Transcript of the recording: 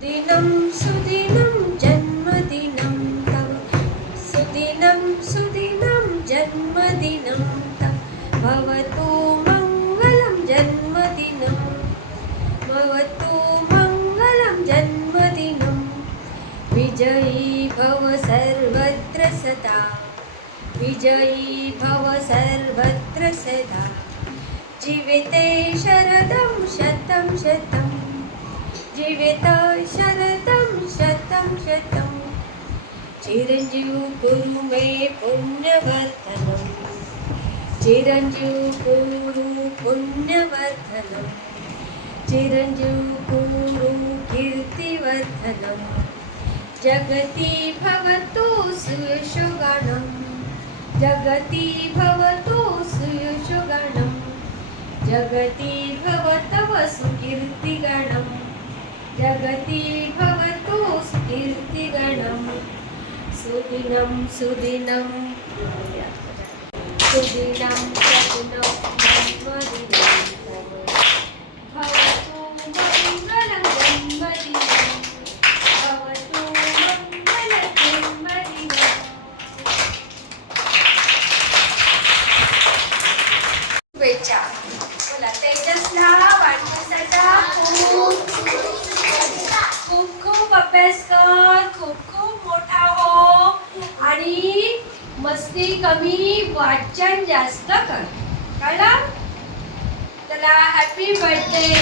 दिनं सुदिनं जन्मदिनं तव। सुदिनं सुदिनं जन्मदिनं तव। भवतु मङ्गलं जन्मदिनं। भवतु मङ्गलं जन्मदिनं। विजयी भव सर्वत्र सदा। विजयी भव सर्वत्र सदा। जीविते शरदं शतं शतं जीवित शरदं शतं शतं। चिरञ्जीव कुरु मे पुण्यवर्धनं चिरञ्जीव कुरु पुण्यवर्धनं चिरञ्जीव कुरु कीर्तिवर्धनं जगति भवतु सुयशोगानं जगति भवतु सुयशोगानं जगति जगति भवतु सुकीर्तिगणं सुदिनं सुदिनं सुदिनं सदिनं खूप खूप खूप मोठा हो आणि मस्ती कमी वाचन जास्त कर. कळलं? चला हॅपी बर्थडे